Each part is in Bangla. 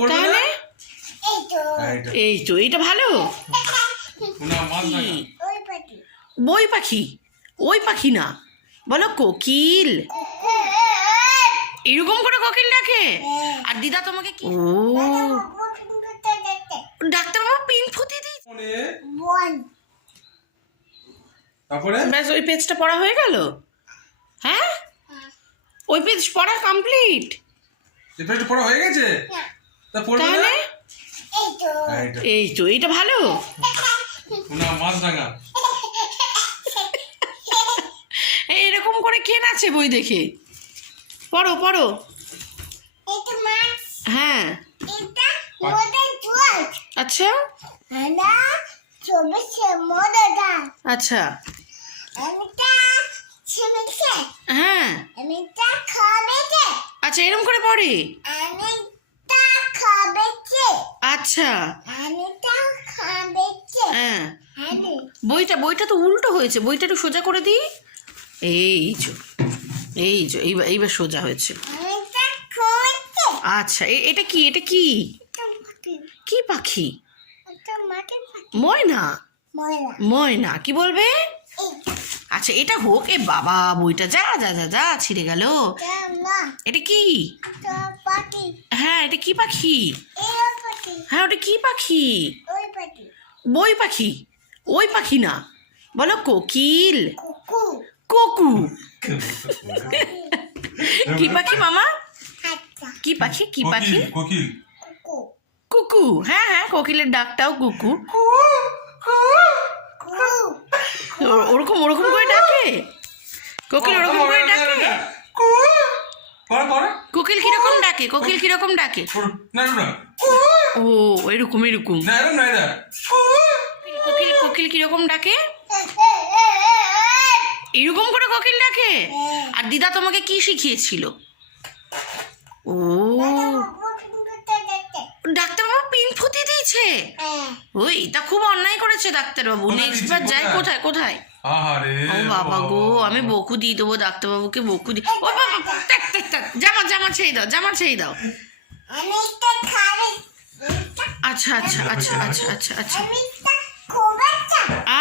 পড়বে না। তাহলে এই তো এটা ভালো। বই পাখি, ওই পাখি না, বলো কোকিল। এরকম করে কোকিল ডাকে। আর দিদা তোমাকে কি, ও ডাক্তারবাবু পিন ফুটি দিয়েছে। তারপরে ব্যাস ওই পেজটা পড়া হয়ে গেল। হ্যাঁ, ওই পেজ পড়া কমপ্লিট। এই পেজটা পড়া হয়ে গেছে। তা পড়বে না। তাহলে এই তো এটা ভালো। মাছরাঙা। এরকম করে কে নাচে বই দেখে? পড়ো পড়ো। হ্যাঁ আচ্ছা আচ্ছা হ্যাঁ আচ্ছা এরকম করে পড়ে। আচ্ছা হ্যাঁ, বইটা তো উল্টো হয়েছে, বইটা একটু সোজা করে দিই। এই যে এইবার সোজা হয়েছে। আচ্ছা এটা কি, এটা কি কি পাখি? ময়না, ময়না কি বলবে? আচ্ছা এটা হোক। এ বাবা, বইটা যা যা যা যা ছিঁড়ে গেল। এটা কি? হ্যাঁ এটা কি পাখি? হ্যাঁ ওটা কি পাখি? বই পাখি, ওই পাখি না, বলো কোকিল। কোকু। কি পাখি মামা? কি পাখি, কি পাখি? কোকিল। কুকু। হ্যাঁ হ্যাঁ, কোকিলের ডাকটাও কুকু। ওরকম ওরকম করে ডাকে কোকিল, ওরকম করে ডাকে। কোকিল কিরকম ডাকে? কোকিল কিরকম ডাকে? ও এরকম এরকম। কোকিল কোকিল কিরকম ডাকে? এরকম করে কোকিল ডাকে। আর দিদা তোমাকে কি শিখিয়েছিল? ও ডাক্তারবাবু পিন ফুটি দিয়েছে। ওই তা খুব অন্যায় করেছে ডাক্তারবাবু। নেক্সট বার যাই। কোথায় কোথায়? ও বাবা গো, আমি বকু দিয়ে দেবো ডাক্তারবাবুকে, বকু দি। ও বাবা, জামা জামা ছেড়ে দাও, জামা ছেড়ে দাও। আচ্ছা আচ্ছা আচ্ছা আচ্ছা আচ্ছা আচ্ছা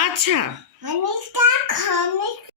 আচ্ছা।